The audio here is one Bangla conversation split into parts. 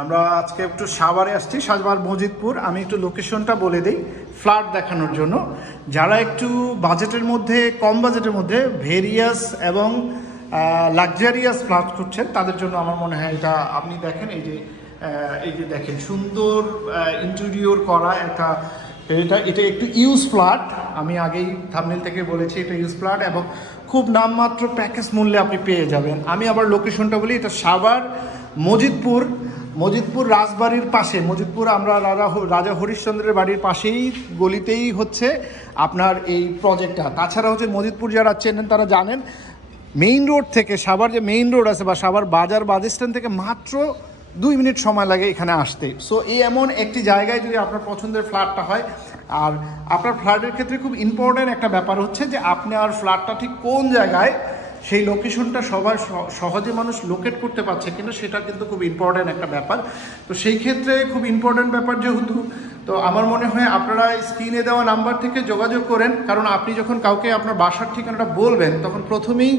আমরা আজকে একটু সাভারে আসছি, সাভার মজিদপুর। আমি একটু লোকেশনটা বলে দিই ফ্ল্যাট দেখানোর জন্য। যারা একটু বাজেটের মধ্যে, কম বাজেটের মধ্যে ভেরিয়াস এবং লাক্সারিয়াস ফ্ল্যাট করছেন, তাদের জন্য আমার মনে হয় এটা। আপনি দেখেন এই যে দেখেন সুন্দর ইন্টেরিয়র করা একটা, এটা একটু ইউজ ফ্ল্যাট। আমি আগেই থাম্বনেল থেকে বলেছি এটা ইউজ ফ্ল্যাট এবং খুব নামমাত্র প্যাকেজ মূল্যে আপনি পেয়ে যাবেন। আমি আবার লোকেশনটা বলি, এটা সাভার মজিদপুর রাজবাড়ির পাশে। মজিদপুর আমরা রাজা হরিশ্চন্দ্রের বাড়ির পাশেই গলিতেই হচ্ছে আপনার এই প্রজেক্টটা। তাছাড়া হচ্ছে মজিদপুর যারা চেনেন তারা জানেন, মেইন রোড থেকে সাভার যে মেইন রোড আছে বা সাভার বাজার বাস স্ট্যান্ড থেকে মাত্র 2 মিনিট সময় লাগে এখানে আসতে। সো এই এমন একটি জায়গায় যদি আপনার পছন্দের ফ্ল্যাটটা হয়, আর আপনার ফ্ল্যাটের ক্ষেত্রে খুব ইম্পর্ট্যান্ট একটা ব্যাপার হচ্ছে যে আপনার ফ্ল্যাটটা ঠিক কোন জায়গায়, সেই লোকেশনটা সবার সহজে মানুষ লোকেট করতে পারছে কিন্তু সেটা কিন্তু খুব ইম্পর্ট্যান্ট একটা ব্যাপার। তো সেই ক্ষেত্রে খুব ইম্পর্ট্যান্ট ব্যাপার যেহেতু, তো আমার মনে হয় আপনারা স্ক্রিনে দেওয়া নাম্বার থেকে যোগাযোগ করেন। কারণ আপনি যখন কাউকে আপনার বাসার ঠিকানাটা বলবেন তখন প্রথমেই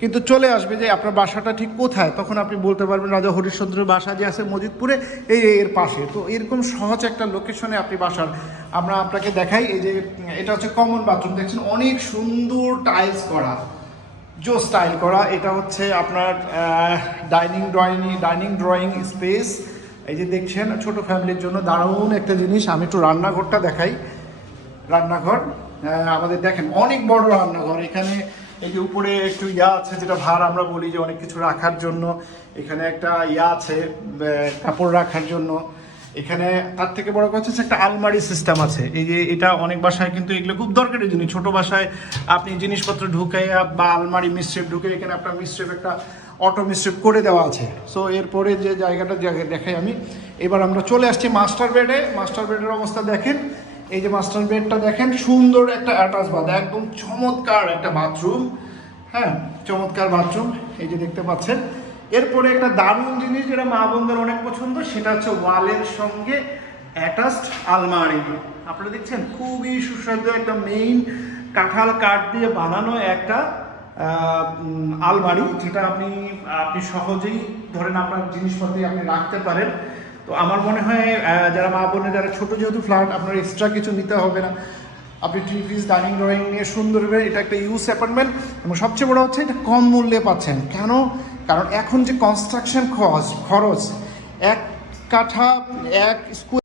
কিন্তু চলে আসবে যে আপনার বাসাটা ঠিক কোথায়। তখন আপনি বলতে পারবেন রাজা হরিশ্চন্দ্রের বাসা যে আছে মজিদপুরে, এর পাশে। তো এরকম সহজ একটা লোকেশনে আপনি বাসার, আমরা আপনাকে দেখাই। এই যে এটা হচ্ছে কমন বাথরুম, দেখছেন অনেক সুন্দর টাইলস করা, স্টাইল করা। এটা হচ্ছে আপনার ডাইনিং ড্রয়িং স্পেস। এই যে দেখছেন ছোট ফ্যামিলির জন্য দারুণ একটা জিনিস। আমি একটু রান্নাঘরটা দেখাই। রান্নাঘর আমাদের দেখেন অনেক বড় রান্নাঘর। এখানে এই যে উপরে একটু আছে, যেটা ভার আমরা বলি যে অনেক কিছু রাখার জন্য। এখানে একটা আছে কাপড় রাখার জন্য। এখানে তার থেকে বড় কথা হচ্ছে একটা আলমারি সিস্টেম আছে। এই যে এটা অনেক বাসায় কিন্তু এগুলো খুব দরকারি জিনিস। ছোট বাসায় আপনি জিনিসপত্র ঢুকে বা আলমারি মিস্ট্রেপ ঢুকে, এখানে আপনার মিস্ট্রেপ একটা অটো মিস্ট্রেপ করে দেওয়া আছে। সো এরপরে যে জায়গাটা দেখাই আমি, এবার আমরা চলে আসছি মাস্টার বেডে। মাস্টার বেডের অবস্থা দেখেন। এই যে মাস্টার বেডটা দেখেন, সুন্দর একটা অ্যাটাচ বাথ, একদম চমৎকার একটা বাথরুম। হ্যাঁ, চমৎকার বাথরুম এই যে দেখতে পাচ্ছেন। এরপরে একটা দারুণ জিনিস যেটা মা বোনদের অনেক পছন্দ, সেটা হচ্ছে ওয়ালের সঙ্গে অ্যাটাচড আলমারি। আপনারা দেখছেন খুবই সুস্বাদু একটা মেইন কাঁঠাল কাঠ দিয়ে বানানো একটা আলমারি, যেটা আপনি সহজেই ধরেন আপনার জিনিসপত্রে আপনি রাখতে পারেন। তো আমার মনে হয় যারা মা বোনের, যারা ছোটো যেহেতু ফ্ল্যাট, আপনার এক্সট্রা কিছু নিতে হবে না। আপনি 3 পিস ডাইনিং ড্রয়িং নিয়ে সুন্দর হবে। এটা একটা ইউজ অ্যাপার্টমেন্ট এবং সবচেয়ে বড় হচ্ছে এটা কম মূল্যে পাচ্ছেন। কেন? কারণ এখন যে কনস্ট্রাকশন খরচ 1 কাঠা 1 স্কোয়ার